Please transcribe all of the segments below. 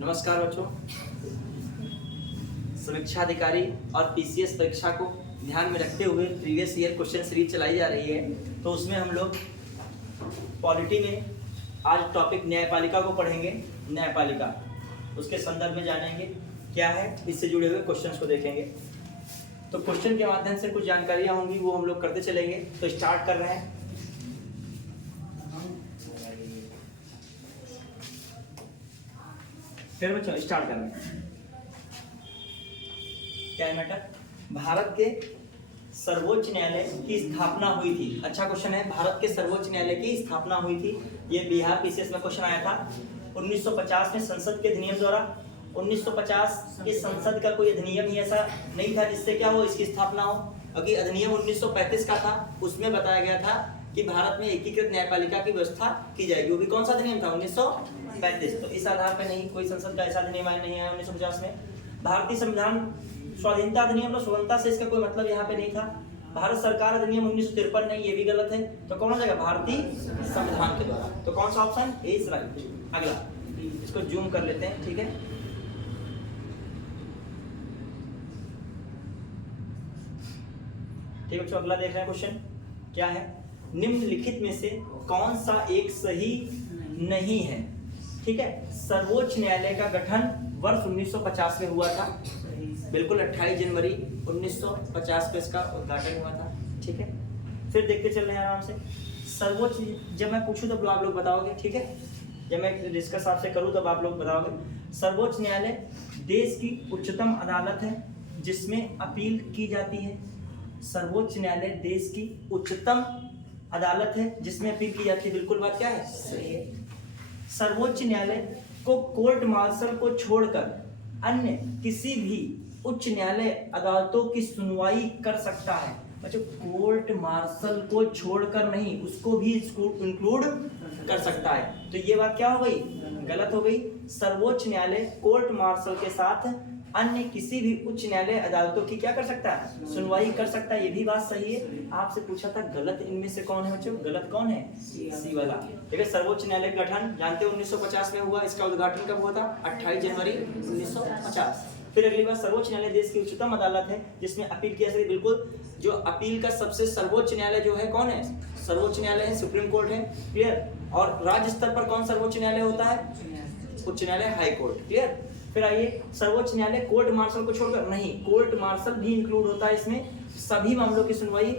नमस्कार बच्चों। समीक्षा अधिकारी और पीसीएस परीक्षा को ध्यान में रखते हुए प्रीवियस ईयर क्वेश्चन सीरीज चलाई जा रही है। तो उसमें हम लोग पॉलिटी में आज टॉपिक न्यायपालिका को पढ़ेंगे। न्यायपालिका उसके संदर्भ में जानेंगे क्या है, इससे जुड़े हुए क्वेश्चंस को देखेंगे। तो क्वेश्चन के माध्यम से कुछ जानकारियाँ होंगी, वो हम लोग करते चलेंगे। तो स्टार्ट कर रहे हैं। फिर बच्चों स्टार्ट कर रहे हैं। क्या है मैटर? भारत के सर्वोच्च न्यायालय की स्थापना हुई थी। अच्छा क्वेश्चन है। भारत के सर्वोच्च न्यायालय की स्थापना हुई थी। ये बिहार पीसीएस में क्वेश्चन आया था 1950 में संसद के अधिनियम द्वारा। 1950 के संसद का कोई अधिनियम ही ऐसा नहीं था जिससे क्या हो, इसकी स्थापना हो। अभी अधिनियम 1935 का था, उसमें बताया गया था कि भारत में एकीकृत न्यायपालिका की व्यवस्था की जाएगी। वो भी कौन सा अधिनियम था? 1935। तो इस आधार पर नहीं, कोई संसद का ऐसा अधिनियम नहीं आया 1950 में। भारतीय संविधान स्वाधीनता अधिनियम तो स्वतंत्रता से इसका कोई मतलब यहाँ पे नहीं था। भारत सरकार अधिनियम 1953 नहीं, ये भी गलत है। तो कौन हो जाएगा? भारतीय संविधान के द्वारा। तो कौन सा ऑप्शन ए इज राइट। अगला इसको जूम कर लेते हैं, ठीक है। ठीक बच्चों, अगला देख रहे हैं क्वेश्चन क्या है। निम्नलिखित में से कौन सा एक सही नहीं है? ठीक है। सर्वोच्च न्यायालय का गठन वर्ष 1950 में हुआ था। बिल्कुल 28 जनवरी 1950 को इसका उद्घाटन हुआ था। ठीक है। फिर देखते चल रहे हैं आराम से। सर्वोच्च, जब मैं पूछूं तब आप लोग बताओगे, ठीक है। जब मैं डिस्कस आपसे करूं तब आप लोग बताओगे। सर्वोच्च न्यायालय देश की उच्चतम अदालत है जिसमें अपील की जाती है। सर्वोच्च न्यायालय देश की उच्चतम अदालत है जिसमें अपील की जाती है। बिल्कुल बात क्या है? सही है। सर्वोच्च न्यायालय को कोर्ट मार्शल को छोड़कर अन्य किसी भी उच्च न्यायालय अदालतों की सुनवाई कर सकता है। बच्चों, कोर्ट मार्शल को छोड़कर नहीं, उसको भी इंक्लूड कर सकता है। तो ये बात क्या हो गई? गलत हो गई। सर्वोच्च न्यायालय कोर्ट मार्शल के साथ अन्य किसी भी उच्च न्यायालय अदालतों की क्या कर सकता है? सुनवाई कर सकता है। ये भी बात सही है। आपसे पूछा था गलत इनमें से कौन है बच्चों? गलत कौन है? सी वाला। ठीक है। सर्वोच्च न्यायालय का गठन जानते हो 1950 में हुआ। इसका उद्घाटन कब हुआ था? 28 जनवरी 1950। फिर अगली बात, सर्वोच्च न्यायालय देश की उच्चतम अदालत है जिसमें अपील किया जा सकती है। बिल्कुल, जो अपील का सबसे सर्वोच्च न्यायालय जो है कौन है? सर्वोच्च न्यायालय है, सुप्रीम कोर्ट है। क्लियर। और राज्य स्तर पर कौन सर्वोच्च न्यायालय होता है? उच्च न्यायालय, हाई कोर्ट। क्लियर। फिर आइए, सर्वोच्च न्यायालय कोर्ट मार्शल को छोड़कर नहीं, कोर्ट मार्शल भी इंक्लूड होता है इसमें। सभी मामलों की सुनवाई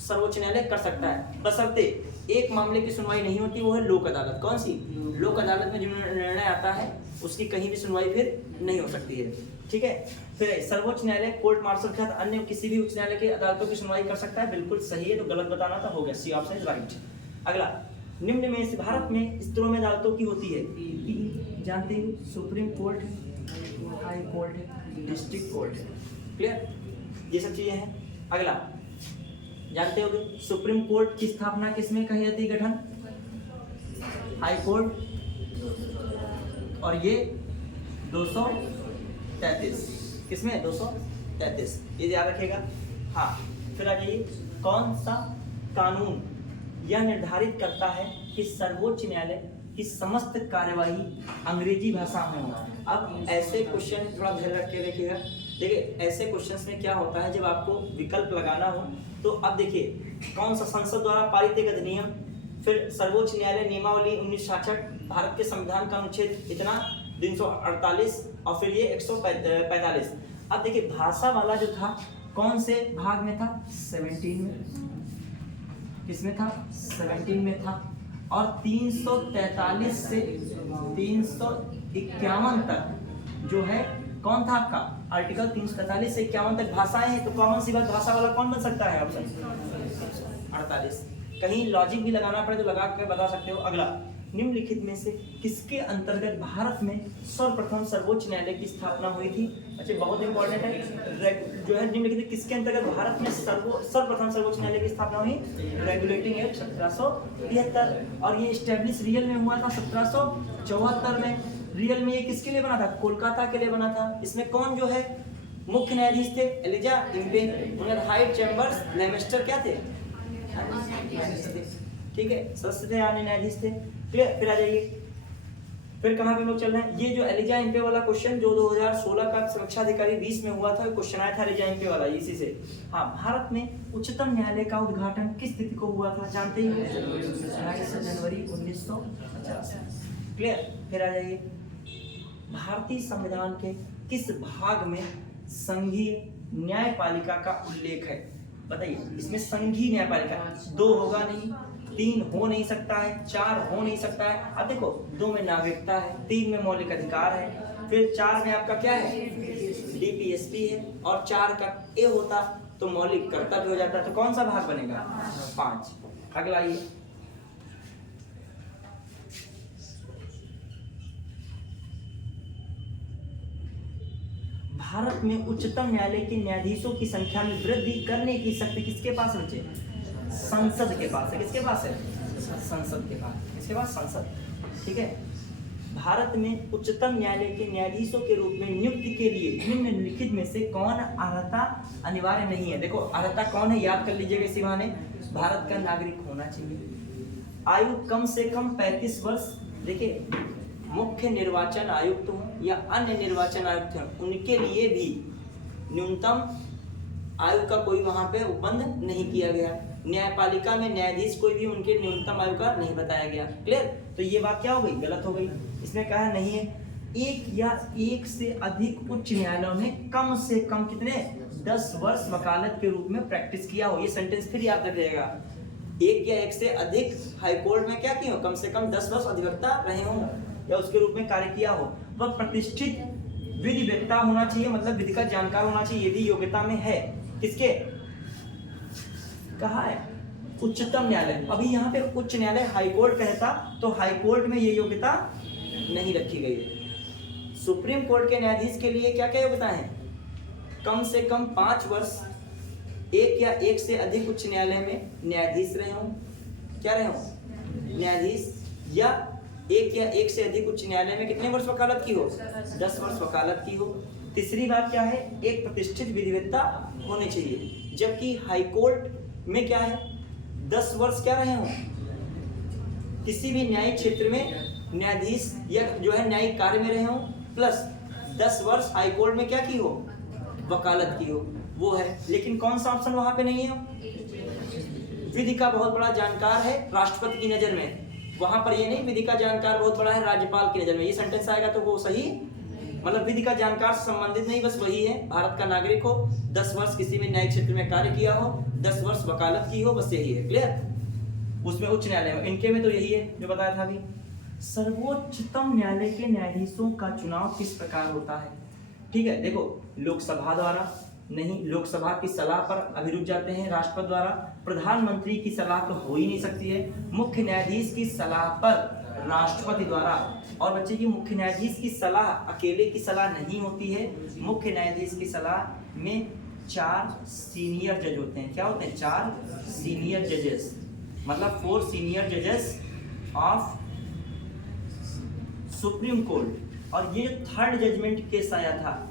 सर्वोच्च न्यायालय कर सकता है, बशर्ते एक मामले की सुनवाई नहीं होती, वो है लोक अदालत। कौन सी? लोक अदालत में जो निर्णय आता है उसकी कहीं भी सुनवाई फिर नहीं हो सकती है। ठीक है। फिर सर्वोच्च न्यायालय कोर्ट मार्शल के साथ अन्य किसी भी उच्च न्यायालय की अदालतों की सुनवाई कर सकता है। बिल्कुल सही है। तो गलत बताना था, हो गया। C option is right. अगला, निम्न में से भारत में स्तरों में अदालतों की होती है। जानते हो, supreme court, high court, district court. Clear. ये सब चीजें हैं। अगला जानते होगे, सुप्रीम कोर्ट की स्थापना किसमें कही जाती है? गठन हाई कोर्ट। और ये 233 किसमें? 233। ये याद रखेगा। हाँ। फिर आ जाइए, कौन सा कानून यह निर्धारित करता है कि सर्वोच्च न्यायालय की समस्त कार्यवाही अंग्रेजी भाषा में हो? अब ऐसे क्वेश्चन थोड़ा ध्यान रख के देखिएगा। देखिए, ऐसे क्वेश्चंस में क्या होता है, जब आपको विकल्प लगाना हो तो अब देखिए, कौन सा संसद द्वारा पारित एक अधिनियम, फिर सर्वोच्च न्यायालय नियमावली 1966, भारत के संविधान का अनुच्छेद इतना 348, और फिर ये 145। अब देखिए, भाषा वाला जो था कौन से भाग में था? 17 में। किसमें था? 17 में था। और 343 से 351 तक जो है कौन था आपका? आर्टिकल 343 से 51 तक भाषाएं हैं। तो कॉमन सी बात, भाषा वाला कौन बन सकता है? ऑप्शन 48। कहीं लॉजिक भी लगाना पड़े तो लगा कर बता सकते हो। अगला, निम्नलिखित में से किसके अंतर्गत भारत में सर्वप्रथम सर्वोच्च न्यायालय की स्थापना हुई थी? अच्छा, बहुत इंपॉर्टेंट है जो है। निम्नलिखित किसके अंतर्गत भारत में सर्वप्रथम सर्वोच्च न्यायालय की स्थापना हुई? Regulating act 1773। और ये स्टैब्लिश रियल में हुआ था 1774 में। रियल में ये किसके लिए बना था? कोलकाता के लिए बना था। इसमें कौन जो है मुख्य न्यायाधीश थे? Elijah Impey. Hyde Chambers Lemaistre क्या थे? ठीक है, सदस्य थे, अन्य न्यायाधीश थे। फिर आ जाइए, फिर कहाँ पे लोग चल रहे हैं, ये जो एलिजा इम्पे वाला क्वेश्चन जो 2016 का समीक्षा अधिकारी 20 में हुआ था, क्वेश्चन आया था एलिजा इम्पे वाला इसी से। हाँ, भारत में उच्चतम न्यायालय का उद्घाटन किस तिथि को हुआ था जानते ही हो, 22 जनवरी 1950। क्लियर। फिर आ जाइए, भारतीय संविधान के किस भाग में संघीय न्यायपालिका का उल्लेख है, बताइए। इसमें संघीय न्यायपालिका 2 होगा नहीं, 3 हो नहीं सकता है, 4 हो नहीं सकता है। अब देखो 2 में नागरिकता है, 3 में मौलिक अधिकार है, फिर 4 में आपका क्या है, डीपीएसपी है, और 4 का ए होता तो मौलिक कर्तव्य हो जाता है। तो कौन सा भाग बनेगा, 5। अगला ये भारत में उच्चतम न्यायालय के न्यायाधीशों की संख्या में वृद्धि करने की शक्ति किसके पास बचे, संसद के पास है। किसके पास है, संसद के पास। किसके पास, संसद। ठीक है। भारत में उच्चतम न्यायालय के न्यायाधीशों के रूप में नियुक्ति के लिए निम्नलिखित में से कौन अर्हता अनिवार्य नहीं है। देखो अर्हता कौन है, याद कर लीजिएगा इसी बहाने। भारत का नागरिक होना चाहिए, आयु कम से कम 35 वर्ष। देखिए मुख्य निर्वाचन आयुक्त हो या अन्य निर्वाचन आयुक्त हो, उनके लिए भी न्यूनतम आयु का कोई वहां पे उपबंध नहीं किया गया। न्यायपालिका में न्यायाधीश कोई भी उनके न्यूनतम आयु का नहीं बताया गया। क्लियर। तो ये बात क्या हो गई, गलत हो गई। इसमें कहा नहीं है, एक या एक से अधिक उच्च न्यायालयों में कम से कम कितने, 10 वर्ष वकालत के रूप में प्रैक्टिस किया हो। ये सेंटेंस फिर याद रखिएगा, एक या एक से अधिक हाईकोर्ट में क्या किए हो, कम से कम 10 वर्ष अधिवक्ता रहे हो या उसके रूप में कार्य किया हो। वह प्रतिष्ठित विधिवेत्ता होना चाहिए, मतलब विधि का जानकार होना चाहिए यदि योग्यता में है। किसके, कहा है, उच्चतम न्यायालय। अभी यहाँ पे उच्च न्यायालय हाईकोर्ट कहता तो हाईकोर्ट में ये योग्यता नहीं रखी गई है। सुप्रीम कोर्ट के न्यायाधीश के लिए क्या क्या योग्यता है, कम से कम 5 वर्ष एक या एक से अधिक उच्च न्यायालय में न्यायाधीश रहे हों, क्या रहे हों, न्यायाधीश, या एक या एक से अधिक उच्च न्यायालय में कितने वर्ष वकालत की हो, 10 वर्ष वकालत की हो। तीसरी बात क्या है, एक प्रतिष्ठित विधिवेत्ता होने चाहिए, जबकि हाईकोर्ट में क्या है, 10 वर्ष क्या रहे हों, किसी भी न्यायिक क्षेत्र में न्यायाधीश या जो है न्यायिक कार्य में रहे हों, प्लस 10 वर्ष हाईकोर्ट में क्या की हो, वकालत की हो, वो है। लेकिन कौन सा ऑप्शन वहां पे नहीं है, विधि का बहुत बड़ा जानकार है राष्ट्रपति की नजर में, वहां पर ये नहीं विधि का जानकार बहुत बड़ा है राज्यपाल की नजर में। ये सेंटेंस आएगा तो वो सही, मतलब विधि का जानकार से संबंधित नहीं, बस वही है, भारत का नागरिक हो, 10 वर्ष किसी भी न्यायिक क्षेत्र में कार्य किया हो, 10 वर्ष वकालत की हो, बस यही है। क्लियर। उसमें उच्च न्यायालय में, इनके में तो यही है जो बताया था अभी। सर्वोच्चतम न्यायालय के न्यायाधीशों का चुनाव किस प्रकार होता है, ठीक है। देखो लोकसभा द्वारा नहीं, लोकसभा की सलाह पर अभी रुक जाते हैं, राष्ट्रपति द्वारा, प्रधानमंत्री की सलाह तो हो ही नहीं सकती है, मुख्य न्यायाधीश की सलाह पर राष्ट्रपति द्वारा। और बच्चे की मुख्य न्यायाधीश की सलाह अकेले की सलाह नहीं होती है, मुख्य न्यायाधीश की सलाह में 4 सीनियर जज होते हैं। क्या होते हैं, 4 सीनियर जजेस, मतलब 4 सीनियर जजेस ऑफ सुप्रीम कोर्ट। और ये 3rd जजमेंट केस आया था,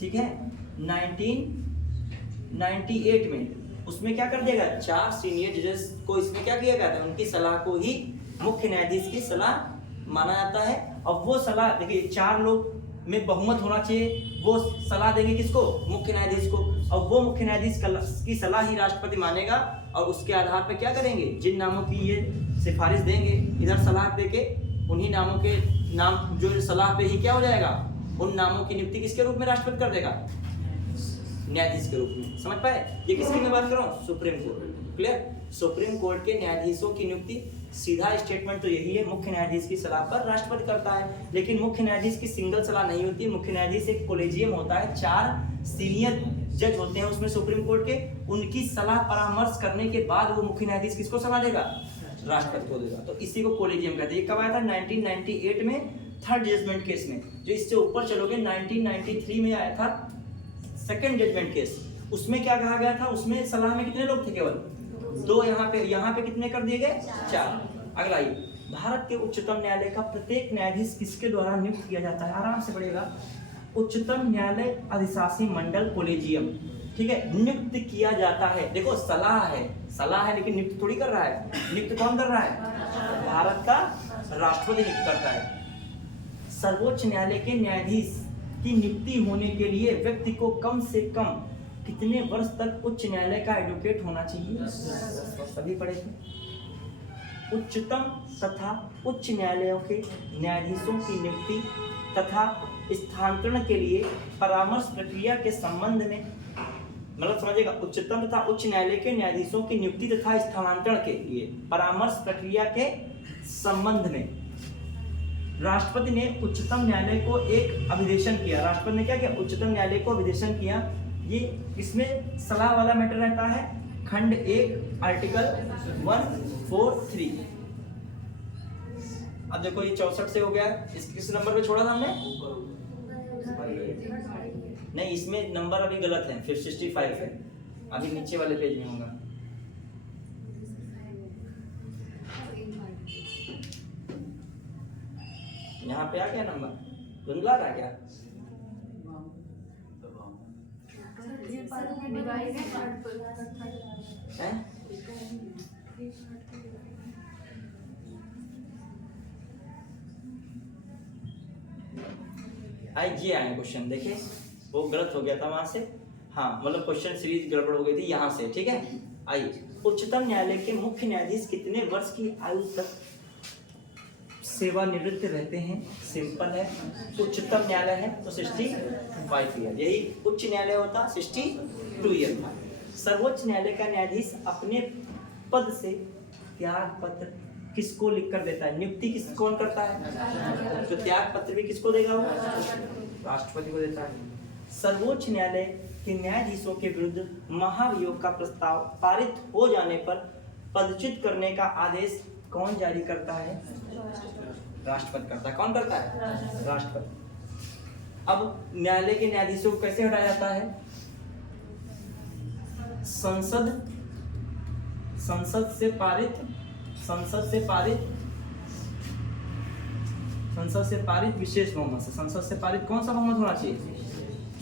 ठीक है, 1998 में, उसमें क्या कर दिया गया, 4 सीनियर जजेस को इसमें क्या किया गया था, उनकी सलाह को ही मुख्य न्यायाधीश की सलाह माना जाता है। और वो सलाह देखिए 4 लोग में बहुमत होना चाहिए, वो सलाह देंगे किसको, मुख्य न्यायाधीश को, और वो मुख्य न्यायाधीश की सलाह ही राष्ट्रपति मानेगा, और उसके आधार पर क्या करेंगे, जिन नामों की ये सिफारिश देंगे इधर सलाह देके, उन्हीं नामों के नाम जो सलाह पे ही क्या हो जाएगा, उन नामों की नियुक्ति किसके रूप में राष्ट्रपति कर देगा, न्यायाधीश के रूप में। समझ पाए, ये किसकी मैं बात कर रहा हूँ, supreme court. Clear. Supreme court के न्यायाधीशों की नियुक्ति, सीधा स्टेटमेंट तो यही है, मुख्य न्यायाधीश की सलाह पर राष्ट्रपति करता है। लेकिन मुख्य न्यायाधीश की सिंगल सलाह नहीं होती, मुख्य न्यायाधीश एक कोलेजियम होता है, 4 सीनियर जज होते हैं उसमें सुप्रीम कोर्ट के, उनकी सलाह परामर्श करने के बाद वो मुख्य न्यायाधीश किसको सलाह देगा, राष्ट्रपति को देगा। तो इसी को कोलेजियम कहते हैं। ये कब आया था, 1998 में 3rd जजमेंट केस में। जो इससे ऊपर चलोगे 1993 में आया था 2nd जजमेंट केस, उसमें क्या कहा गया था, उसमें सलाह में कितने लोग थे, केवल 2, यहाँ पे कितने कर दिए गए, 4। अगला ये, भारत के उच्चतम न्यायालय का प्रत्येक न्यायाधीश किसके द्वारा नियुक्त किया जाता है, आराम से पढ़ेगा, उच्चतम न्यायालय अधिशासी मंडल कोलेजियम, ठीक है, नियुक्त किया जाता है। देखो सलाह है लेकिन नियुक्त थोड़ी कर रहा है, नियुक्त कौन कर रहा है, भारत का राष्ट्रपति नियुक्त करता है। सर्वोच्च न्यायालय के न्यायाधीश की नियुक्ति होने के लिए व्यक्ति को कम से कम कितने वर्ष तक उच्च न्यायालय का एडवोकेट होना चाहिए? सभी पढ़े थे। उच्चतम तथा उच्च न्यायालयों के न्यायाधीशों की नियुक्ति तथा स्थानांतरण के लिए परामर्श प्रक्रिया के संबंध में, मतलब समझिएगा, उच्चतम तथा उच्च न्यायालय के न्यायाधीशों की नियुक्ति तथा स्थानांतरण के लिए परामर्श प्रक्रिया के संबंध में राष्ट्रपति ने उच्चतम न्यायालय को एक अभिदेशन किया। राष्ट्रपति ने क्या किया? उच्चतम न्यायालय को अभिदेशन किया। ये इसमें सलाह वाला मैटर रहता है। खंड 1 आर्टिकल 143। अब देखो ये 64 से हो गया। किस नंबर पे छोड़ा था हमने? नहीं, इसमें नंबर अभी गलत है, 65 है, अभी नीचे वाले पेज में होगा। यहाँ पे आ गया नंबर, धुंधला रहा क्या? ये आए क्वेश्चन, देखिए वो गलत हो गया था वहां से। हाँ, मतलब क्वेश्चन सीरीज गड़बड़ हो गई थी यहाँ से, ठीक है। आइए, उच्चतम न्यायालय के मुख्य न्यायाधीश कितने वर्ष की आयु तक सेवानिवृत्त रहते हैं? सिंपल है, उच्चतम न्यायालय है तो 65 ईयर, यही उच्च न्यायालय होता 62 ईयर था। सर्वोच्च न्यायालय का न्यायाधीश अपने पद से त्याग पत्र किसको लिख कर देता है? नियुक्ति कौन करता है? तो त्याग पत्र भी किसको देगा? वो राष्ट्रपति को देता है। सर्वोच्च न्यायालय के न्यायाधीशों के विरुद्ध महाभियोग का प्रस्ताव पारित हो जाने पर पदच्युत करने का आदेश कौन जारी करता है? राष्ट्रपति करता है। कौन करता है? राष्ट्रपति। अब न्यायालय के न्यायाधीशों को कैसे हटाया जाता है? संसद से पारित विशेष बहुमत से। संसद से पारित कौन सा बहुमत होना चाहिए?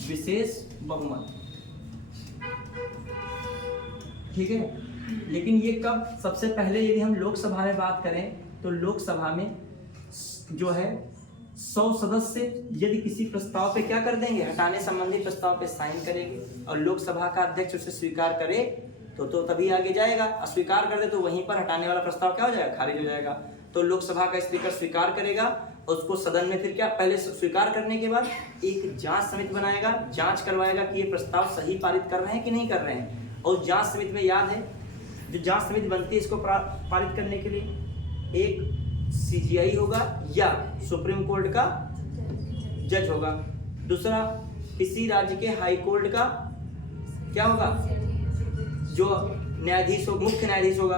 विशेष बहुमत, ठीक है। लेकिन ये कब? सबसे पहले यदि हम लोकसभा में बात करें तो लोकसभा में जो है 100 सदस्य यदि किसी प्रस्ताव पे क्या कर देंगे? हटाने संबंधी प्रस्ताव पे साइन करेंगे और लोकसभा का अध्यक्ष उसे स्वीकार करे तो तभी आगे जाएगा। अस्वीकार कर दे तो वहीं पर हटाने वाला प्रस्ताव क्या हो जाएगा? खारिज हो जाएगा। तो लोकसभा का स्पीकर स्वीकार करेगा, उसको सदन में फिर क्या, पहले स्वीकार करने के बाद एक जांच समिति बनाएगा, जांच करवाएगा कि ये प्रस्ताव सही पारित कर रहे हैं कि नहीं कर रहे हैं। और जांच समिति में याद है, जो जांच समिति बनती है इसको पारित करने के लिए एक CGI होगा या सुप्रीम कोर्ट का जज होगा, दूसरा किसी राज्य के हाई कोर्ट का क्या होगा? जो न्यायाधीश हो, मुख्य न्यायाधीश होगा,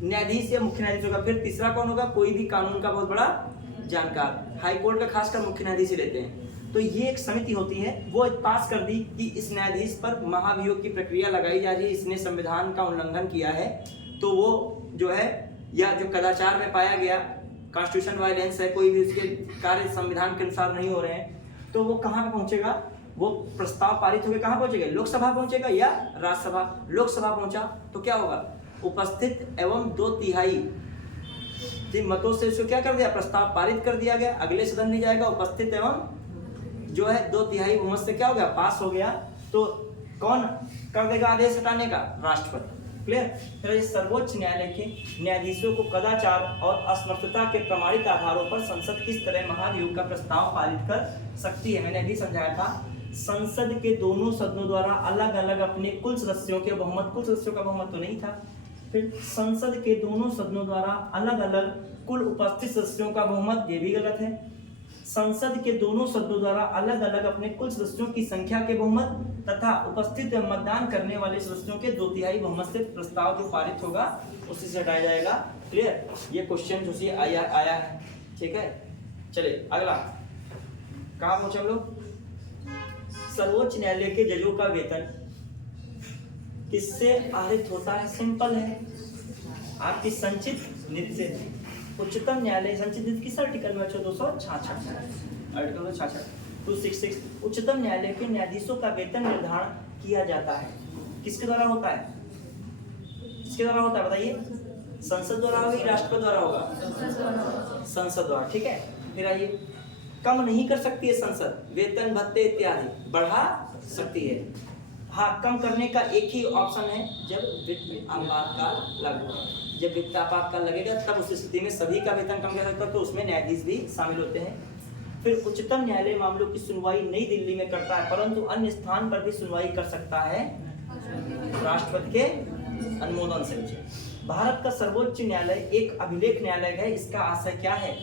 न्यायाधीश या मुख्य न्यायाधीश होगा। फिर तीसरा कौन होगा? कोई भी कानून का बहुत बड़ा जानकार। हाई कोर्ट का खासकर मुख्य न्यायाधीश ही रहते हैं। तो ये एक समिति होती है, वो पास कर दी कि इस न्यायाधीश पर महाभियोग की प्रक्रिया लगाई जा रही है, इसने संविधान का उल्लंघन किया है। तो वो जो है, या जो कदाचार में पाया गया, कॉन्स्टिट्यूशन वायलेंस है, कोई भी उसके कार्य संविधान के अनुसार नहीं हो रहे हैं, तो वो कहाँ पे पहुंचेगा? वो प्रस्ताव पारित होकर कहाँ पहुंचेगा? लोकसभा पहुंचेगा या राज्यसभा? लोकसभा पहुंचा तो क्या होगा? उपस्थित एवं 2/3 मतों से उसको क्या कर दिया? प्रस्ताव पारित कर दिया गया, अगले सदन में जाएगा। उपस्थित एवं जो है 2/3 बहुमत से क्या हो गया? पास हो गया। तो कौन कर देगा आदेश हटाने का? राष्ट्रपति। क्लियर? फिर सर्वोच्च न्यायालय के न्यायाधीशों को कदाचार और असमर्थता के प्रमाणित आधारों पर संसद किस तरह महाभियोग का प्रस्ताव पारित कर सकती है? मैंने अभी समझाया था, संसद के दोनों सदनों द्वारा अलग अलग अपने कुल सदस्यों के बहुमत, कुल सदस्यों का बहुमत तो नहीं था। फिर संसद के दोनों सदनों द्वारा अलग अलग कुल उपस्थित सदस्यों का बहुमत, ये भी गलत है। संसद के दोनों सदनों द्वारा अलग अलग अपने कुल सदस्यों की संख्या के बहुमत तथा उपस्थित मतदान करने वाले सदस्यों के 2/3 बहुमत से प्रस्ताव जो पारित होगा उसी से हटाया जाएगा। क्लियर? ये क्वेश्चन जो आया है, ठीक है। चलिए अगला, कहाँ पहुंचे हम लोग? सर्वोच्च न्यायालय के जजों का वेतन किससे आहरित होता है? सिंपल है, आपकी संचित निधि से। उच्चतम न्यायालय संचित निधि किस आर्टिकल में? 266 आर्टिकल 266। उच्चतम न्यायालय के न्यायाधीशों का वेतन निर्धारण किया जाता है, किसके द्वारा होता है? किसके द्वारा होता है बताइए? संसद द्वारा होगा, राष्ट्रपति द्वारा होगा? संसद द्वारा, ठीक है। फिर आइए, कम नहीं कर सकती है संसद, वेतन भत्ते इत्यादि बढ़ा सकती है। हाँ, कम करने का एक ही ऑप्शन है, जब वित्त आपातकाल लागू हो। जब वित्त आपातकाल लगेगा तब उस स्थिति में सभी का वेतन कम कर सकता है, तो उसमें न्यायाधीश भी शामिल होते हैं। फिर उच्चतम न्यायालय मामलों की सुनवाई नई दिल्ली में करता है, परंतु अन्य स्थान पर भी सुनवाई कर सकता है राष्ट्रपति के अनुमोदन से। भारत का सर्वोच्च न्यायालय एक अभिलेख न्यायालय है। इसका आशय क्या है?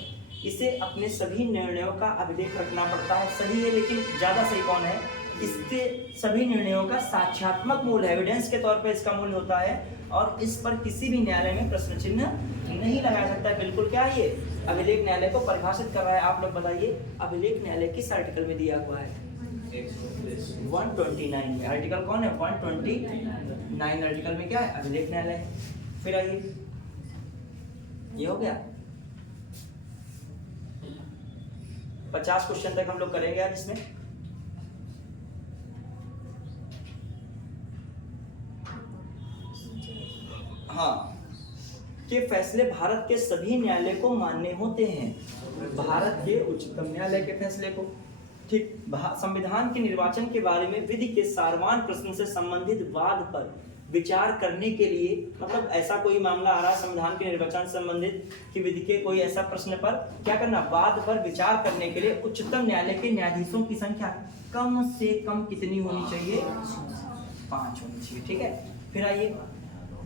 इसे अपने सभी निर्णयों का अभिलेख रखना पड़ता है। सही है, लेकिन ज्यादा सही कौन है? इसके सभी निर्णयों का साक्ष्यात्मक मूल्य, एविडेंस के तौर पर इसका मूल्य होता है, और इस पर किसी भी न्यायालय में प्रश्न चिन्ह नहीं लगाया सकता है। बिल्कुल क्या है, ये अभिलेख न्यायालय को परिभाषित कर रहा है। आप लोग बताइए, अभिलेख न्यायालय किस आर्टिकल में दिया हुआ है? 129 में। आर्टिकल कौन है? 129 आर्टिकल में क्या है? अभिलेख न्यायालय है। फिर आइए, ये हो गया। 50 क्वेश्चन तक हम लोग करेंगे आज इसमें। हाँ, के फैसले भारत के सभी न्यायालय को मान्य होते हैं। भारत के उच्चतम न्यायालय के फैसले को। ठीक, संविधान के निर्वाचन के बारे में विधि के सारवान प्रश्न से संबंधित वाद पर विचार करने के लिए, मतलब ऐसा कोई मामला आ रहा है संविधान के निर्वाचन से संबंधित कि विधि के कोई ऐसा प्रश्न पर क्या करना, वाद पर विचार करने के लिए उच्चतम न्यायालय के न्यायाधीशों की संख्या कम से कम कितनी होनी चाहिए? 5 होनी चाहिए। ठीक है, फिर आइए,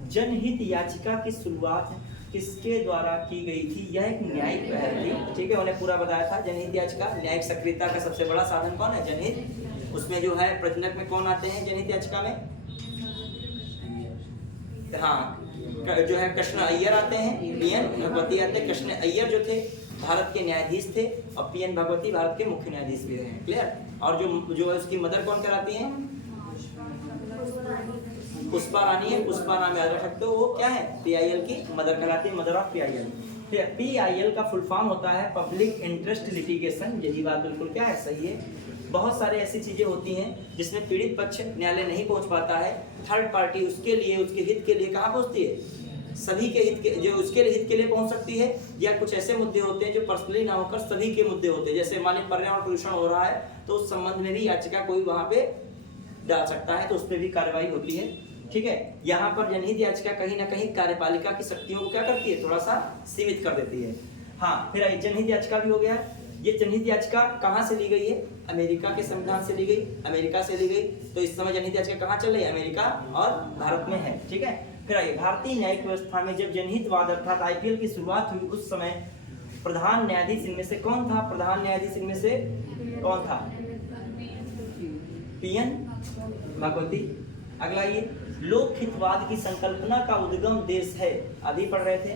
जनहित याचिका की शुरुआत किसके द्वारा की गई थी? यह एक न्यायिक पहल थी। ठीक है, उन्हें पूरा बताया था। जनहित याचिका, न्यायिक सक्रियता का सबसे बड़ा साधन कौन है? जनहित। उसमें जो है प्रतिनक में कौन आते हैं जनहित याचिका में? हाँ, जो है कृष्ण अय्यर आते हैं, पीएन भगवती आते हैं। कृष्ण अय्यर जो थे भारत के न्यायाधीश थे, और पीएन भगवती भारत के मुख्य न्यायाधीश भी रहे हैं। क्लियर? और जो है उसकी मदर कौन कहलाती हैं? पुष्पा रानी है। पुष्पा नाम याद रख सकते हो, वो क्या है? पीआईएल की मदर कहलाती है, मदर ऑफ पीआईएल। पीआईएल का फुल फॉर्म होता है पब्लिक इंटरेस्ट लिटिगेशन। यही बात बिल्कुल क्या है? सही है। बहुत सारे ऐसी चीजें होती हैं जिसमें पीड़ित पक्ष न्यायालय नहीं पहुंच पाता है, थर्ड पार्टी उसके लिए, उसके हित के लिए कहाँ पहुंचती है? सभी के हित के, जो उसके हित के लिए पहुंच सकती है। या कुछ ऐसे मुद्दे होते हैं जो पर्सनली ना होकर सभी के मुद्दे होते हैं, जैसे मान लीजिए पर्यावरण प्रदूषण हो रहा है, तो उस संबंध में भी याचिका कोई वहां पे डाल सकता है, तो उस पर भी कार्रवाई होती है। ठीक है, यहाँ पर जनहित याचिका कहीं ना कहीं कार्यपालिका की शक्तियों को क्या करती है? थोड़ा सा सीमित कर देती है। हाँ, फिर जनहित याचिका भी हो गया। ये जनहित याचिका कहाँ से ली गई है? अमेरिका के संविधान से ली गई, अमेरिका से ली गई। तो इस समय जनहित याचिका कहाँ चल रही है? अमेरिका और भारत में है। ठीक है, फिर आइए, भारतीय न्यायिक व्यवस्था में जब जनहित वाद अर्थात आईपीएल की शुरुआत हुई, उस समय प्रधान न्यायाधीश इनमें से कौन था? प्रधान न्यायाधीश इनमें से कौन था? पीएन भगवती। अगला, ये लोकहितवाद की संकल्पना का उद्गम देश है, अभी पढ़ रहे थे,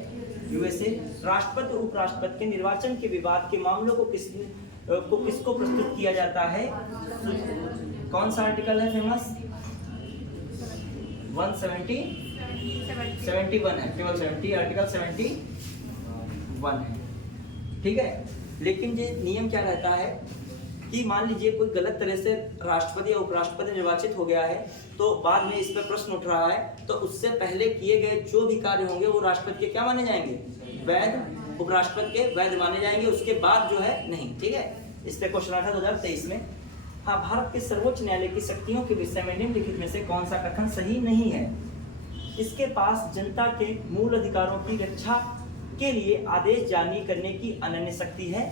यूएसए। राष्ट्रपति उपराष्ट्रपति के निर्वाचन के विवाद के मामलों को किसको प्रस्तुत किया जाता है? कौन सा आर्टिकल है फेमस? 171 है, केवल 70, आर्टिकल 71 है। ठीक है, लेकिन ये नियम क्या रहता है कि मान लीजिए कोई गलत तरह से राष्ट्रपति या उपराष्ट्रपति निर्वाचित हो गया है, तो बाद में इस पर प्रश्न उठ रहा है, तो उससे पहले किए गए जो भी कार्य होंगे वो राष्ट्रपति के क्या माने जाएंगे? वैध। उपराष्ट्रपति के वैध माने जाएंगे, उसके बाद जो है नहीं। ठीक है, इस पे क्वेश्चन आया था 2023 में। हाँ, भारत के सर्वोच्च न्यायालय की शक्तियों के विषय में निम्नलिखित में से कौन सा कथन सही नहीं है? इसके पास जनता के मूल अधिकारों की रक्षा के लिए आदेश जारी करने की अनन्य शक्ति है।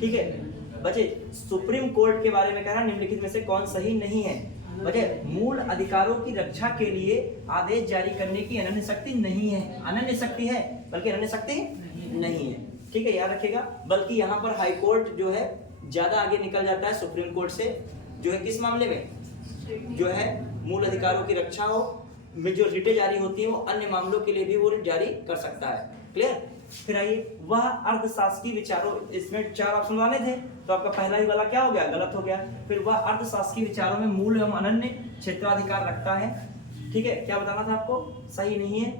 ठीक है, बचे सुप्रीम कोर्ट के बारे में कह रहा, निम्नलिखित में से कौन सही नहीं है? बचे मूल अधिकारों की रक्षा के लिए आदेश जारी करने की अनन्य शक्ति नहीं है। अनन्य शक्ति है, बल्कि अनन्य शक्ति नहीं है। ठीक है, याद रखिएगा। बल्कि यहाँ पर हाई कोर्ट जो है ज्यादा आगे निकल जाता है सुप्रीम कोर्ट से, जो है किस मामले में? जो है मूल अधिकारों की रक्षा हो में जो रिटें जारी होती है, वो अन्य मामलों के लिए भी वो रिट जारी कर सकता है। क्लियर? फिर आइए, वह अर्धशासकीय विचारों, इसमें 4 ऑप्शन वाले थे, तो आपका पहला ही वाला क्या हो गया? गलत हो गया। फिर वह अर्धशासकीय विचारों में मूल एवं अनन्य क्षेत्राधिकार रखता है। ठीक है, क्या बताना था आपको? सही नहीं है।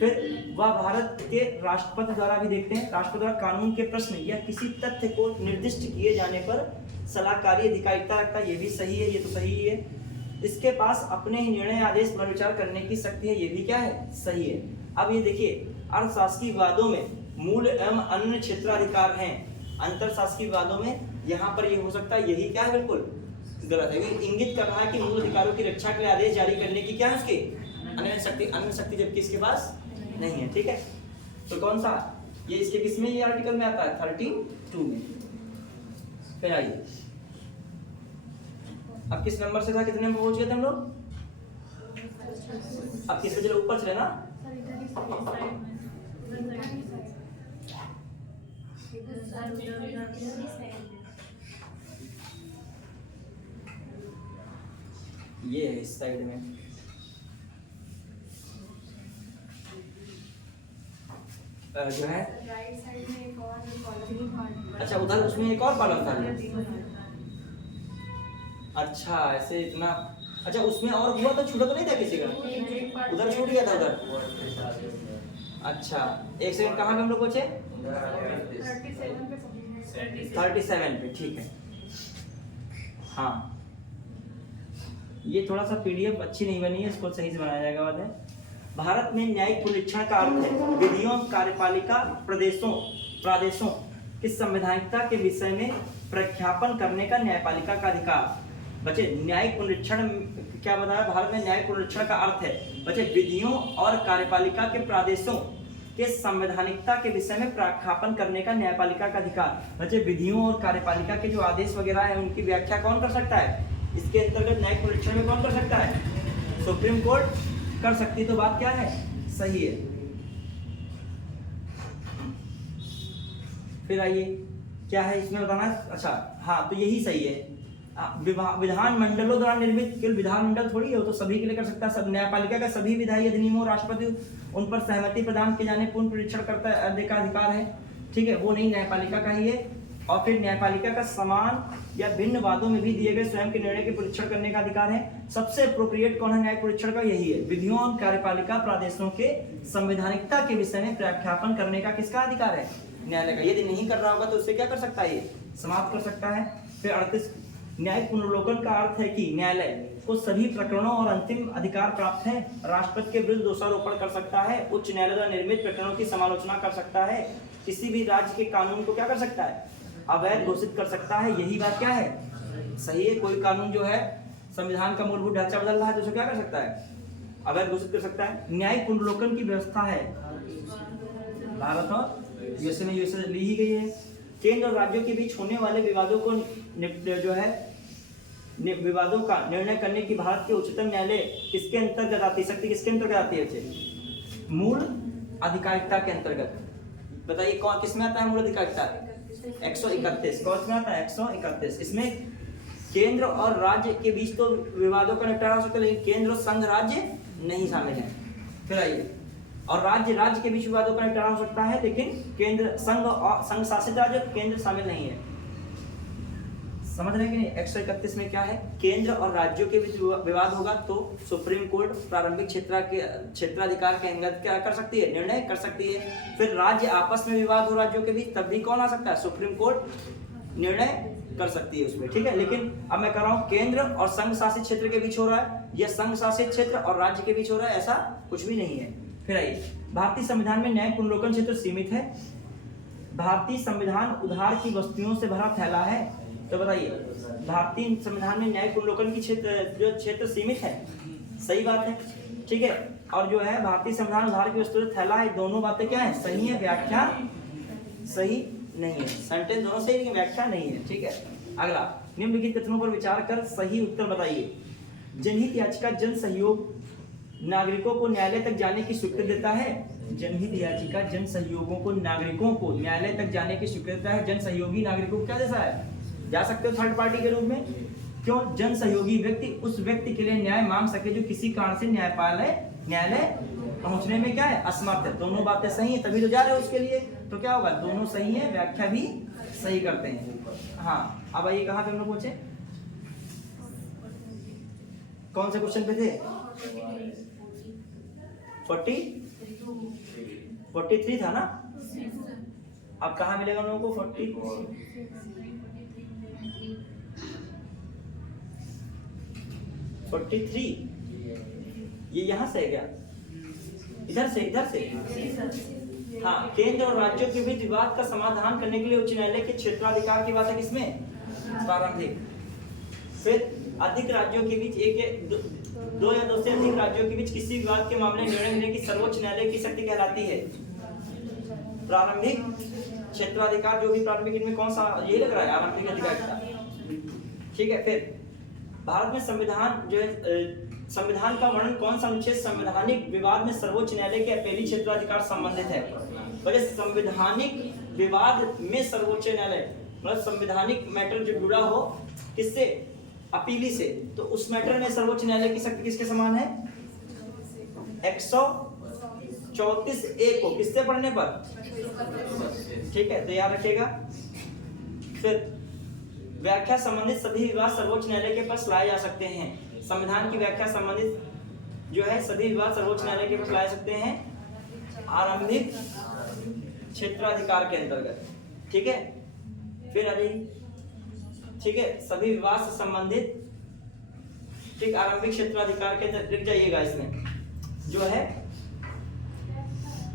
फिर वह भारत के राष्ट्रपति द्वारा भी देखते हैं, राष्ट्रपति द्वारा कानून के प्रश्न या किसी तथ्य को निर्दिष्ट किए जाने पर सलाहकारी अधिकारिता रखता है, ये भी सही है, ये तो सही ही है। इसके पास अपने ही निर्णय आदेश पर विचार करने की शक्ति है, ये भी क्या है? सही है। अब ये देखिए, अर्थशास्त्रीय वादों में मूल एवं अन्य क्षेत्राधिकार हैं, अंतर शासकीय विवादों में यहाँ पर ये हो सकता है, यही क्या है बिल्कुल गलत है। ये इंगित कर रहा है कि मूल अधिकारों की रक्षा के लिए आदेश जारी करने की क्या है उसकी अन्य शक्ति जबकि इसके पास नहीं है। ठीक है, तो कौन सा ये इसके किस में ये आर्टिकल में आता है 32 में। फिर आइए अब किस नंबर से था, कितने नंबर पहुंच गए थे हम लोग, अब किस पे चले ऊपर चले ना। ये है इस साइड में जो है राइट साइड में एक और कॉलम। अच्छा उधर उसमें एक और कॉलम था। अच्छा ऐसे इतना, अच्छा उसमें और हुआ तो छूटा तो नहीं था किसी का, उधर छूट गया था उधर। अच्छा एक सेकंड, कहाँ पे हम लोग पहुंचे 37 पे। ठीक है हाँ, ये थोड़ा सा पीडीएफ अच्छी नहीं बनी है, इसको सही से बनाया जाएगा। बात है भारत में न्यायिक पुनरीक्षण का अर्थ है विधियों, कार्यपालिका, प्रादेशों की संवैधानिकता के विषय में प्रख्यापन करने का न्यायपालिका का अधिकार। बच्चे न्यायिक पुनरीक्षण क्या बताया, भारत में न्यायिक पुनरीक्षण का अर्थ है बच्चे विधियों और कार्यपालिका के प्रादेशों के संवैधानिकता के विषय में प्रख्यापन करने का न्यायपालिका का अधिकार। बच्चे विधियों और कार्यपालिका के जो आदेश वगैरह है उनकी व्याख्या कौन कर सकता है, इसके अंतर्गत न्यायिक पुनरीक्षण में कौन कर सकता है, सुप्रीम कोर्ट कर सकती। तो बात क्या है, सही है। फिर आइए क्या है इसमें बताना है। अच्छा हाँ तो यही सही है। विधान मंडलों द्वारा निर्मित, केवल विधानमंडल थोड़ी है, वो तो सभी के लिए कर सकता है। सब न्यायपालिका का सभी विधायी अधिनियमों राष्ट्रपति उन पर सहमति प्रदान किए जाने पूर्ण परीक्षण करता है का अधिकार है। ठीक है, वो नहीं न्यायपालिका का ही है। और फिर न्यायपालिका का समान या भिन्न वादों में भी दिए गए स्वयं के निर्णय के परीक्षण करने का अधिकार है। सबसे अप्रोप्रिएट कौन है न्यायिक परीक्षण का, यही है। विधियों और कार्यपालिका प्रादेशों के संवैधानिकता के विषय में प्रख्यापन करने का किसका अधिकार है, न्यायालय का। यदि नहीं कर रहा होगा तो उससे क्या कर सकता है, ये समाप्त कर सकता है। फिर 38 न्यायिक पुनर्लोकन का अर्थ है कि न्यायालय को सभी प्रकरणों और अंतिम अधिकार प्राप्त है। राष्ट्रपति के विरुद्ध दोषारोपण कर सकता है, उच्च न्यायालय द्वारा निर्मित प्रकरणों की समालोचना कर सकता है, किसी भी राज्य के कानून को क्या कर सकता है, अवैध घोषित कर सकता है। यही बात क्या है, सही है। कोई कानून जो है संविधान का मूलभूत ढांचा बदल रहा है तो उसे क्या कर सकता है, अवैध घोषित कर सकता है। न्यायिक पुनर्लोकन की व्यवस्था है भारत और यूएसए में ली ही गई है। केंद्र और राज्यों के बीच होने वाले विवादों को जो है विवादों का निर्णय करने की भारत के उच्चतम न्यायालय किसके अंतर्गत आती है, शक्ति किसके अंतर्गत आती है, मूल अधिकारिता के अंतर्गत। बताइए कौन किस में आता है मूल अधिकारिता, 131 कौन में आता है 131। इसमें केंद्र और राज्य के बीच तो विवादों का निपटारा हो सकता है, लेकिन केंद्र और संघ राज्य नहीं शामिल है। फिर आइए, और राज्य के बीच विवादों का निपटारा हो सकता है, लेकिन केंद्र संघ और संघ शासित राज्य केंद्र शामिल नहीं है। समझ रहे हैं कि नहीं। 131 में क्या है, केंद्र और राज्यों के बीच विवाद होगा तो सुप्रीम कोर्ट प्रारंभिक क्षेत्राधिकार के अंतर्गत क्या कर सकती है, निर्णय कर सकती है। फिर राज्य आपस में विवाद हो राज्यों के बीच, तब भी कौन आ सकता है, सुप्रीम कोर्ट निर्णय कर सकती है उसमें। ठीक है, लेकिन अब मैं कर रहा हूँ केंद्र और संघ शासित क्षेत्र के बीच हो रहा है, या संघ शासित क्षेत्र और राज्य के बीच हो रहा है, ऐसा कुछ भी नहीं है। फिर आइए, भारतीय संविधान में न्यायिक पुनर्लोकन क्षेत्र सीमित है। भारतीय संविधान उधार की वस्तुओं से भरा फैला है। तो बताइए, भारतीय संविधान में न्यायिक पुनर्लोकन की क्षेत्र सीमित है, सही बात है। ठीक है, और जो है भारतीय संविधान उधार की वस्तुओं से फैला है, दोनों बातें क्या है, सही है, व्याख्या सही नहीं है। सेंटेंस दोनों सही लेकिन व्याख्या नहीं है। ठीक है, अगला, निम्नलिखित कथनों पर विचार कर सही उत्तर बताइए। जनहित याचिका जन सहयोग नागरिकों को न्यायालय तक जाने की स्वीकृति देता है। जनहित याचिका जन सहयोगों को नागरिकों को न्यायालय तक जाने की स्वीकृति देता है। जन सहयोगी नागरिकों को क्या देता है, जा सकते हो थर्ड पार्टी के रूप में। क्यों, जन सहयोगी व्यक्ति उस व्यक्ति के लिए न्याय मांग सके जो किसी कारण से न्यायालय पहुंचने में क्या है, असमर्थ है। दोनों बातें सही है, तभी तो जा रहे हो उसके लिए। तो क्या होगा, दोनों सही है, व्याख्या भी सही करते हैं। हाँ, अब आइए कहाँ पे हम लोग पहुंचे, कौन से क्वेश्चन पे थे, 43 था ना। अब कहाँ मिलेगा हम लोगों को 43? ये यहाँ से है क्या, इधर से हाँ, केंद्र और राज्यों के बीच विवाद का समाधान करने के लिए उच्च न्यायालय के क्षेत्राधिकार की बात है किसमें? प्रारंभिक। फिर अधिक राज्यों के बीच दो या दो से अधिक राज्यों के बीच किसी विवाद के मामले में निर्णय लेने की सर्वोच्च न्यायालय की शक्ति कहलाती है प्रारंभिक क्षेत्राधिकार। जो भी प्रारंभिक, इनमें कौन सा यही लग रहा है आरंभिक अधिकारिता। ठीक है, फिर भारत में संविधान जो है, संविधान का वर्णन कौन सा अनुच्छेद संवैधानिक विवाद में सर्वोच्च न्यायालय के अपीली क्षेत्राधिकार संबंधित है? वजह संवैधानिक विवाद में सर्वोच्च न्यायालय मतलब संवैधानिक मैटर जो जुड़ा हो किससे? अपीली से, तो उस मैटर में सर्वोच्च न्यायालय की शक्ति किसके समान है? 134A को किससे पढ़ने पर? ठीक है, तो याद रखिएगा। फिर व्याख्या संबंधित सभी विवाद सर्वोच्च न्यायालय के पास लाए जा सकते हैं। संविधान की व्याख्या संबंधित जो है सभी विवाद सर्वोच्च न्यायालय के पास लाए सकते हैं आरंभिक क्षेत्राधिकार के अंतर्गत। ठीक है, फिर आ जाइए। ठीक है, सभी विवाद से संबंधित, ठीक, आरंभिक क्षेत्राधिकार के अंदर लिख जाइएगा। इसमें जो है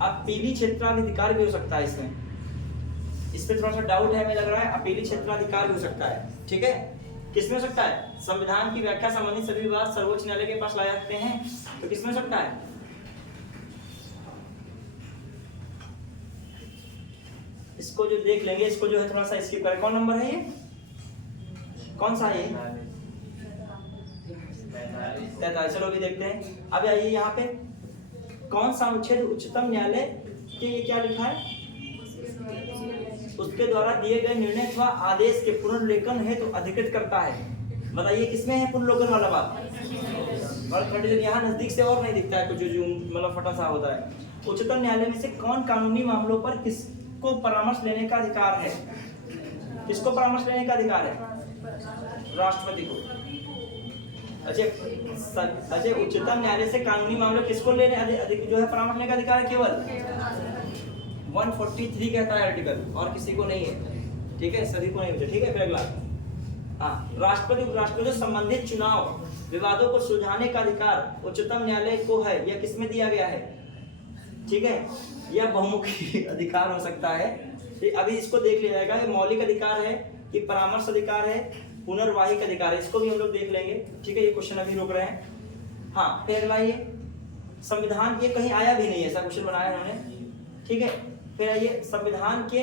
अपीली क्षेत्राधिकार भी हो सकता है। इस पे थोड़ा सा डाउट है, हमें लग रहा है अपीली क्षेत्राधिकार भी हो सकता है। ठीक है, किसमें हो सकता है? संविधान की व्याख्या संबंधित सभी विवाद सर्वोच्च न्यायालय के पास लाए जाते हैं, तो किसमें हो सकता है? इसको जो देख लेंगे, इसको जो है थोड़ा सा स्किप करें। कौन नंबर है ये? कौन सा है ये? 43। चलो अभी देखते हैं। अब आइए यहाँ पे कौन सा अनुच्छेद उच्चतम न्यायालय के, ये क्या लिखा है? उसके द्वारा दिए गए निर्णय अथवा आदेश के पुनर्लेखन है तो अधिकृत करता है। बताइए किसमें है पुनर्लेखन वाला बात? और यहाँ नजदीक से और नहीं दिखता है कुछ, जो मतलब फटा सा होता है। उच्चतम न्यायालय में से कौन कानूनी मामलों पर किसको परामर्श लेने का अधिकार है? किसको परामर्श लेने का अधिकार है? राष्ट्रपति को। अच्छा, उच्चतम न्यायालय से कानूनी मामले किसको लेने अधिक जो है परामर्श लेने का अधिकार है? केवल 143 कहता है आर्टिकल, और किसी को नहीं है। ठीक है, सभी को नहीं होता। ठीक है, फिर अगला, हाँ, राष्ट्रपति उपराष्ट्रपति से संबंधित चुनाव विवादों को सुलझाने का अधिकार उच्चतम न्यायालय को है। यह किसमें दिया गया है? ठीक है, यह बहुमुखी अधिकार हो सकता है। अभी इसको देख लिया जाएगा। ये मौलिक अधिकार है कि परामर्श अधिकार है, पुनर्वाहिक अधिकार है, इसको भी हम लोग देख लेंगे। ठीक है, ये क्वेश्चन अभी रोक रहे हैं। हाँ, फिर अगला, ये संविधान, ये कहीं आया भी नहीं ऐसा क्वेश्चन बनाया उन्होंने। ठीक है, फिर आइए संविधान के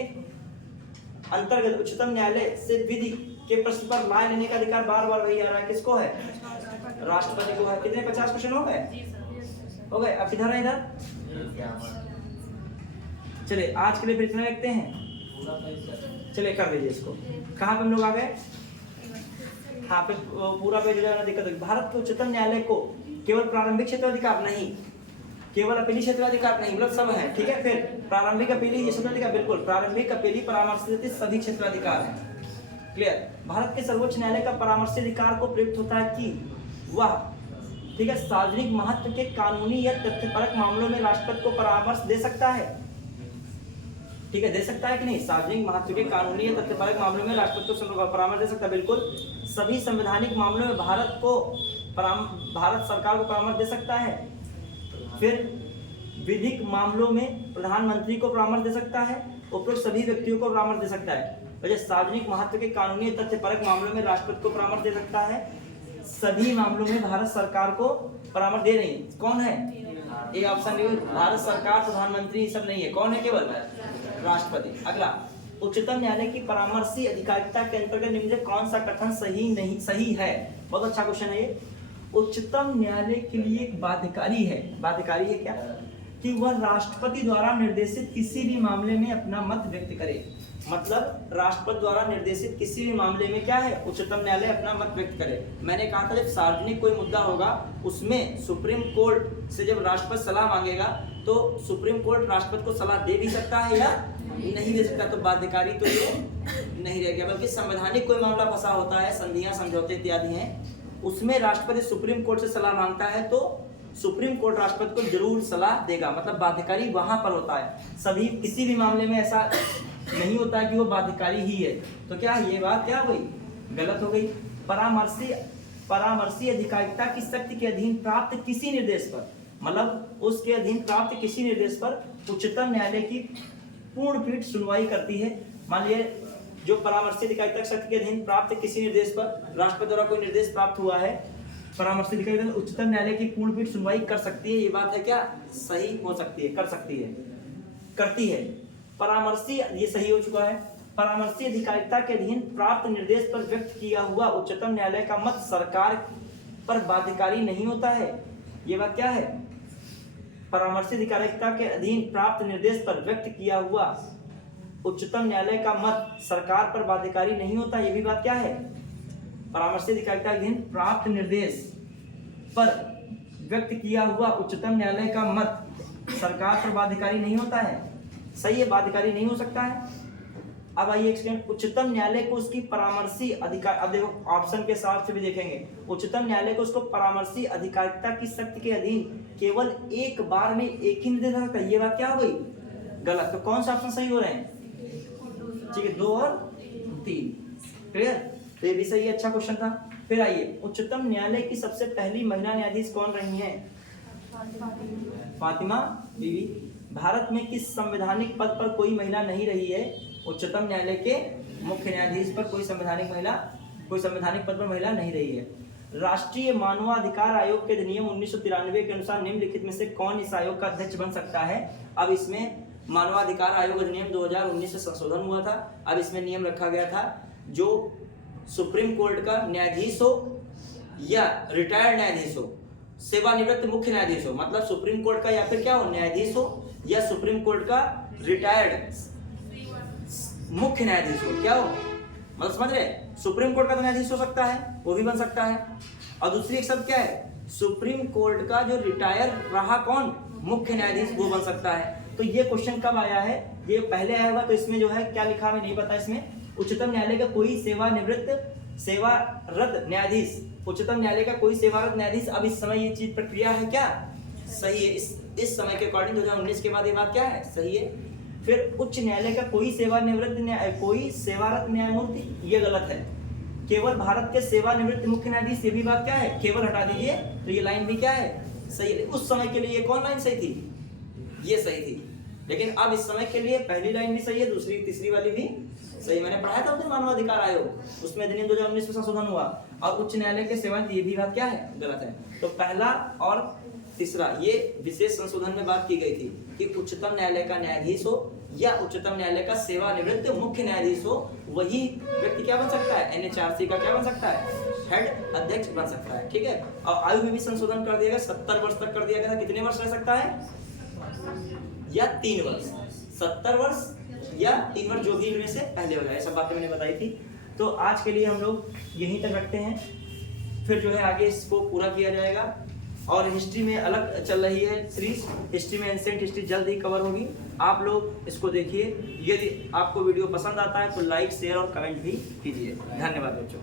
अंतर्गत उच्चतम न्यायालय से विधि के प्रश्न पर राय लेने का अधिकार बार बार वही आ रहा है, किसको है? राष्ट्रपति को है। कितने 50 क्वेश्चन हो गए? हो गए। अब किधर है? इधर। चलिए आज के लिए फिर इतना रखते हैं। चलिए कर दीजिए इसको। कहाँ पे हम लोग आ गए? हाँ, फिर पूरा पेज जाना दिक्कत होगी। भारत के उच्चतम न्यायालय को केवल प्रारंभिक क्षेत्राधिकार नहीं, केवल अपीली क्षेत्राधिकार नहीं, मतलब सब है। ठीक है, फिर प्रारंभिक अपीली क्षेत्राधिकार, बिल्कुल प्रारंभिक अपीली परामर्श सभी क्षेत्राधिकार है। क्लियर? भारत के सर्वोच्च न्यायालय का परामर्श अधिकार को प्रयुक्त होता है कि वह, ठीक है, सार्वजनिक महत्व के कानूनी या तथ्यपरक मामलों में राष्ट्रपति को परामर्श दे सकता है। ठीक है, दे सकता है कि नहीं? सार्वजनिक महत्व के कानूनी या तथ्यपरक मामलों में राष्ट्रपति को परामर्श दे सकता है, बिल्कुल। सभी संवैधानिक मामलों में भारत सरकार को परामर्श दे सकता है। फिर विधिक मामलों में प्रधानमंत्री को परामर्श दे सकता है। उपरोक्त सभी व्यक्तियों को परामर्श दे सकता है। वजह सार्वजनिक महत्व के कानूनी तथ्यपरक मामलों में राष्ट्रपति को परामर्श दे सकता है। सभी मामलों में भारत सरकार को परामर्श दे रही है। कौन है? ये ऑप्शन नहीं, भारत सरकार, प्रधानमंत्री सब नहीं है। कौन है? केवल राष्ट्रपति। अगला, उच्चतम न्यायालय की परामर्शी अधिकारिता के अंतर्गत निम्न में कौन सा कथन सही है? बहुत अच्छा क्वेश्चन है ये। उच्चतम न्यायालय के लिए एक बाध्यकारी है। बाध्यकारी है क्या? कि वह राष्ट्रपति द्वारा निर्देशित किसी भी मामले में अपना मत व्यक्त करे। मतलब राष्ट्रपति द्वारा निर्देशित किसी भी मामले में क्या है? उच्चतम न्यायालय अपना मत व्यक्त करे। मैंने कहा था जब सार्वजनिक कोई मुद्दा होगा उसमें सुप्रीम कोर्ट से जब राष्ट्रपति सलाह मांगेगा तो सुप्रीम कोर्ट राष्ट्रपति को सलाह दे भी सकता है या नहीं दे सकता। तो बाध्यकारी तो ये नहीं रह गया, बल्कि संवैधानिक कोई मामला फंसा होता है, संधियां समझौते इत्यादि हैं, उसमें राष्ट्रपति सुप्रीम कोर्ट से सलाह मांगता है तो सुप्रीम कोर्ट राष्ट्रपति को जरूर सलाह देगा। मतलब बाध्यकारी वहां पर होता है। सभी किसी भी मामले में ऐसा नहीं होता है कि वो बाध्यकारी ही है। तो क्या ये बात क्या हुई? गलत हो गई। परामर्शी अधिकारिता की शक्ति के अधीन प्राप्त किसी निर्देश पर, मतलब उसके अधीन प्राप्त किसी निर्देश पर उच्चतम न्यायालय की पूर्ण पीठ सुनवाई करती है। मान लीजिए जो परामर्शी अधिकारिता शक्ति के अधीन प्राप्त किसी निर्देश पर राष्ट्रपति द्वारा कोई निर्देश प्राप्त हुआ है, परामर्शी अधिकारिता उच्चतम न्यायालय की पूर्ण पीठ सुनवाई कर सकती है। ये बात है क्या? सही हो सकती है, कर सकती है, करती है। परामर्शी, ये सही हो चुका है। परामर्शी अधिकारिता के अधीन प्राप्त निर्देश पर व्यक्त किया हुआ उच्चतम न्यायालय का मत सरकार पर बाध्यकारी नहीं होता है। ये बात क्या है? परामर्शी अधिकारिता के अधीन प्राप्त निर्देश पर व्यक्त किया हुआ उच्चतम न्यायालय का मत सरकार पर बाध्यकारी नहीं होता। ये भी बात क्या है? परामर्शी अधिकारिता के अधीन प्राप्त निर्देश पर व्यक्त किया हुआ उच्चतम न्यायालय का मत सरकार पर बाध्यकारी नहीं होता है। सही है, बाध्यकारी नहीं हो सकता है। अब आइए एक्सप्लेन। उच्चतम न्यायालय को उसकी परामर्शी अधिकार, अब देखो ऑप्शन के साथ से भी देखेंगे, उच्चतम न्यायालय को उसको परामर्शी अधिकारिता की शक्ति के अधीन केवल एक बार में एक ही निर्देश सकता है। ये बात क्या हो गई? गलत। तो कौन सा ऑप्शन सही हो रहे हैं? ठीक है, 2 और 3 क्लियर। तो ये भी सही है, अच्छा क्वेश्चन था। फिर आइए, उच्चतम न्यायालय की सबसे पहली महिला न्यायाधीश कौन रही है? फातिमा बीवी। भारत में किस संवैधानिक पद पर कोई महिला नहीं रही है? उच्चतम न्यायालय के मुख्य न्यायाधीश पर कोई संवैधानिक पद पर महिला नहीं रही है। राष्ट्रीय मानवाधिकार आयोग के अधिनियम 1993 के अनुसार निम्नलिखित में से कौन इस आयोग का अध्यक्ष बन सकता है? अब इसमें मानवाधिकार आयोग अधिनियम 2019 से संशोधन हुआ था। अब इसमें नियम रखा गया था जो सुप्रीम कोर्ट का न्यायाधीश हो या रिटायर्ड न्यायाधीश हो, सेवानिवृत्त मुख्य न्यायाधीश हो, मतलब सुप्रीम कोर्ट का या फिर क्या हो, न्यायाधीश हो, या सुप्रीम कोर्ट का रिटायर्ड मुख्य न्यायाधीश हो, क्या हो, मतलब समझ रहे? सुप्रीम कोर्ट का तो न्यायाधीश हो सकता है, वो भी बन सकता है। और दूसरी एक शब्द क्या है? सुप्रीम कोर्ट का जो रिटायर रहा कौन, मुख्य न्यायाधीश, वो बन सकता है। तो ये क्वेश्चन कब आया है? ये पहले आया हुआ, तो इसमें जो है क्या लिखा हमें नहीं पता। इसमें उच्चतम न्यायालय का कोई सेवारत न्यायाधीश, उच्चतम न्यायालय का कोई सेवारत न्यायाधीश। अब इस समय ये चीज प्रक्रिया है क्या? सही है। इस समय के अकॉर्डिंग 2019 के बाद ये बात क्या है? सही है। फिर उच्च न्यायालय का कोई सेवारत न्यायमूर्ति, ये गलत है। केवल भारत के सेवानिवृत्त मुख्य न्यायाधीश, ये भी बात क्या है? केवल हटा दीजिए, तो ये लाइन भी क्या है? सही है। उस समय के लिए ये कौन लाइन सही थी? ये सही थी। लेकिन अब इस समय के लिए पहली लाइन भी सही है, दूसरी तीसरी वाली भी सही। मैंने पढ़ाया था उसमें मानवाधिकार आयोग, उसमें अधिनियम 2019 में संशोधन हुआ। और उच्च न्यायालय के सेवा, ये भी बात क्या है? गलत है। तो पहला और तीसरा ये विशेष संशोधन में बात की गई थी कि उच्चतम न्यायालय का न्यायाधीश हो या उच्चतम न्यायालय का सेवानिवृत्त मुख्य न्यायाधीश हो, वही व्यक्ति क्या बन सकता है? NHRC का क्या बन सकता है? हेड, अध्यक्ष बन सकता है। ठीक है। और आयु में भी संशोधन कर दिया गया, 70 वर्ष तक कर दिया गया था। कितने वर्ष रह सकता है? या 3 वर्ष, 70 वर्ष या 3 वर्ष, जो भी इनमें से पहले होगा। ये सब बातें मैंने बताई थी। तो आज के लिए हम लोग यहीं तक रखते हैं, फिर जो है आगे इसको पूरा किया जाएगा। और हिस्ट्री में अलग चल रही है सीरीज, हिस्ट्री में एंशिएंट हिस्ट्री जल्द ही कवर होगी। आप लोग इसको देखिए। यदि आपको वीडियो पसंद आता है तो लाइक, शेयर और कमेंट भी कीजिए। धन्यवाद बच्चों।